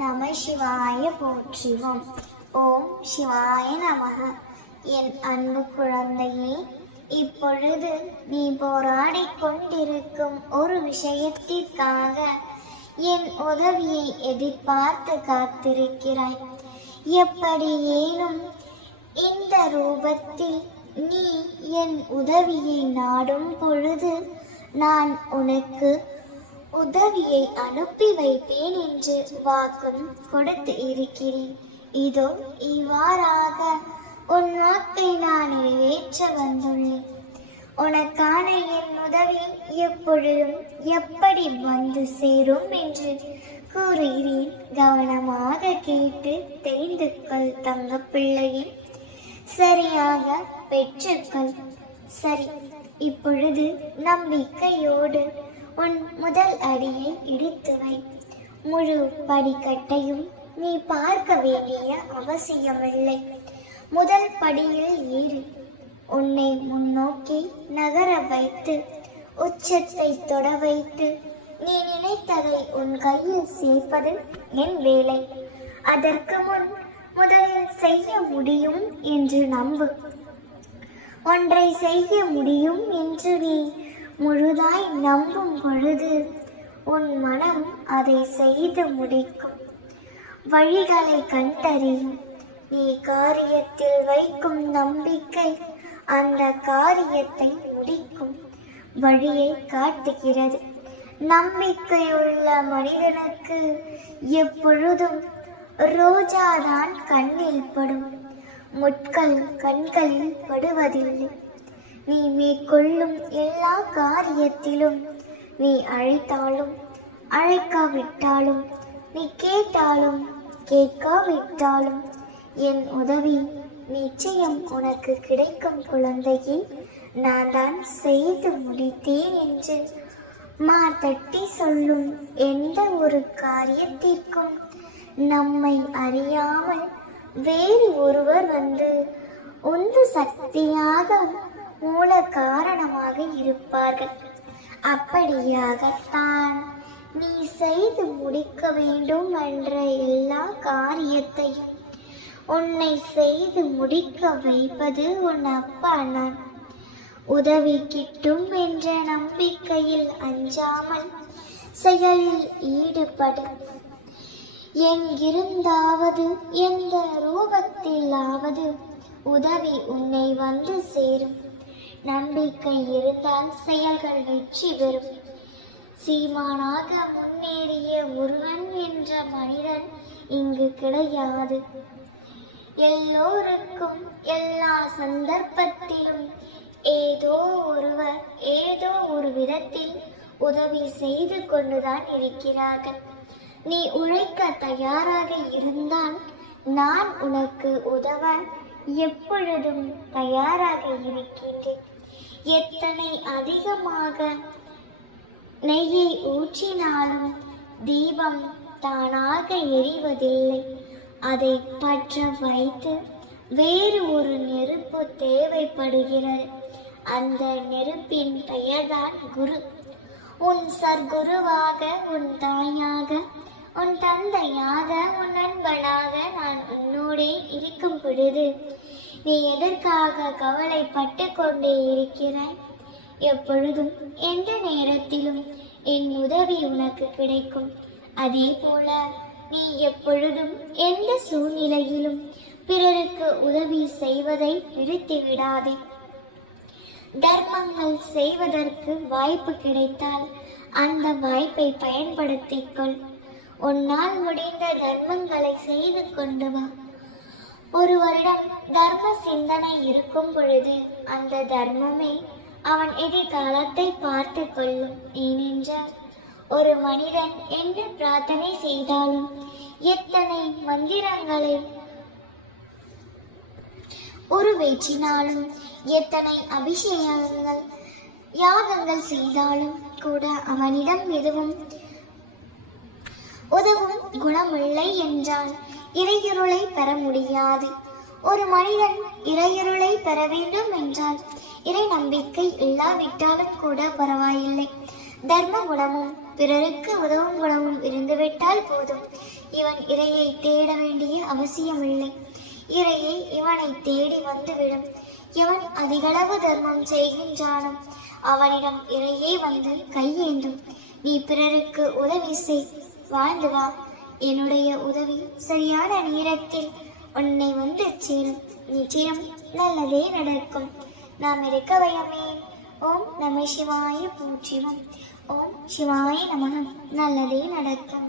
நம சிவாய போற்றிவோம். ஓம் சிவாய நமக என் அன்பு குழந்தையே இப்பொழுது நீ போராடிக் கொண்டிருக்கும் ஒரு விஷயத்திற்காக என் உதவியை எதிர்பார்த்து காத்திருக்கிறாய். எப்படி ஏனும் இந்த ரூபத்தில் நீ என் உதவியை நாடும் பொழுது நான் உனக்கு உதவியை அனுப்பி வைப்பேன் என்று வாக்கும் கொடுத்து இருக்கிறேன். இதோ இவ்வாறாக உன் வாக்கை நான் நிறைவேற்ற வந்துள்ளேன். உனக்கான என் உதவி எப்பொழுதும் எப்படி வந்து சேரும் என்று கூறுகிறேன். கவனமாக கேட்டு தெரிந்து கொள் தங்க பிள்ளையே சரியாக பெற்றுக்கொள். சரி இப்பொழுது நம்பிக்கையோடு உன் முதல் அடியை இடித்து வை. முழு படிக்கட்டையும் நீ பார்க்க வேண்டிய அவசியமில்லை. முதல் படியில் ஏறு. உன்னை முன்னோக்கி நகர வைத்து உச்சத்தை தொட வைத்து நீ நினைத்ததை உன் கையில் சேர்ப்பது என் வேலை. அதற்கு முன் முதலில் செய்ய முடியும் என்று நம்பு. ஒன்றை செய்ய முடியும் என்று நீ முழுதாய் நம்பும் பொழுது உன் மனம் அதை செய்து முடிக்கும். வழிகளை கண்டறியும். நீ காரியத்தில் வைக்கும் நம்பிக்கை அந்த காரியத்தை முடிக்கும். வழியை காட்டுகிறது. நம்பிக்கையுள்ள மனிதனுக்கு எப்பொழுதும் ரோஜாதான் கண்ணில் படும். முட்கள் கண்களில் படுவதில்லை. நீ மேற்கொள்ளும் எல்லா காரியத்திலும் நீ அழைத்தாலும் அழைக்காவிட்டாலும் நீ கேட்டாலும் கேட்காவிட்டாலும் என் உதவி நிச்சயம் உனக்கு கிடைக்கும் குழந்தையை. நான் தான் செய்து முடித்தேன் என்று மா தட்டி சொல்லும் எந்த ஒரு காரியத்திற்கும் நம்மை அறியாமல் வேறு ஒருவர் வந்து உந்து சக்தியாக மூல காரணமாக இருப்பார்கள். அப்படியாகத்தான் நீ செய்து முடிக்க வேண்டும் என்ற எல்லா காரியத்தையும் உன்னை செய்து முடிக்க வைப்பது உன் அப்பா நான். உதவி கிட்டும் என்ற நம்பிக்கையில் அஞ்சாமல் செயலில் ஈடுபடு. எங்கிருந்தாவது எந்த ரூபத்திலாவது உதவி உன்னை வந்து சேரும். நம்பிக்கை இருந்தால் செயல்கள் வெற்றி பெறும். சீமானாக முன்னேறிய ஒருவன் என்ற மனிதன் இங்கு கிடையாது. எல்லோருக்கும் எல்லா சந்தர்ப்பத்திலும் ஏதோ ஒருவர் ஏதோ ஒரு விதத்தில் உதவி செய்து கொண்டுதான் இருக்கிறார்கள். நீ உழைக்க தயாராக இருந்தால் நான் உனக்கு உதவ எப்பொழுதும் தயாராக இருக்கின்றேன். எத்தனை அதிகமாக நெய்யை ஊற்றினாலும் தீபம் தானாக எரிவதில்லை. அதை பற்ற வைத்து வேறு ஒரு நெருப்பு தேவைப்படுகிறது. அந்த நெருப்பின் பெயர்தான் குரு. உன் சர்க்குருவாக உன் தாயாக உன் தந்தையாக உன் நண்பனாக நான் உன்னோடே இருக்கும் பொழுது நீ எதற்காக கவலைப்பட்டு கொண்டே இருக்கிறாய்? எப்பொழுதும் எந்த நேரத்திலும் என் உதவி உனக்கு கிடைக்கும். அதே போல நீ எப்பொழுதும் எந்த சூழ்நிலையிலும் பிறருக்கு உதவி செய்வதை நிறுத்திவிடாதே. தர்மங்கள் செய்வதற்கு வாய்ப்பு கிடைத்தால் அந்த வாய்ப்பை பயன்படுத்திக்கொள் உன்னால் முடிந்த தர்மங்களை செய்து கொண்டு வா. ஒருவரிடம் தர்ம சிந்தனை இருக்கும் பொழுது அந்த தர்மமே அவன் எதிர்காலத்தை பார்த்து கொள்ளும். ஏனென்றால் ஒரு மனிதன் என்ன பிரார்த்தனை செய்தாலும் எத்தனை மந்திரங்களை உருவேற்றினாலும் எத்தனை அபிஷேகங்கள் யாகங்கள் செய்தாலும் கூட அவனிடம் எதுவும் உதவும் குணமில்லை என்றான். இறையருளை பெற முடியாது. ஒரு மனிதன் இறையருளை பெற வேண்டும் என்றால் இறை நம்பிக்கை இல்லாவிட்டாலும் கூட பரவாயில்லை. தர்ம குணமும் பிறருக்கு உதவும் குணமும் இருந்துவிட்டால் போதும். இவன் இறையை தேட வேண்டிய அவசியமில்லை. இறையை இவனை தேடி வந்துவிடும். இவன் அதிகளவு தர்மம் செய்கின்றானோ அவனிடம் இறையே வந்து கையேந்தும். நீ பிறருக்கு உதவி செய். வாழ்ந்து வா. என்னுடைய உதவி சரியான நேரத்தில் உன்னை வந்து சேரும். நிச்சயம் நல்லதே நடக்கும். நாம் இருக்க வயமே ஓம் நம சிவாய போற்றிவோம் ஓம் சிவாய நமகம் நல்லதே நடக்கும்.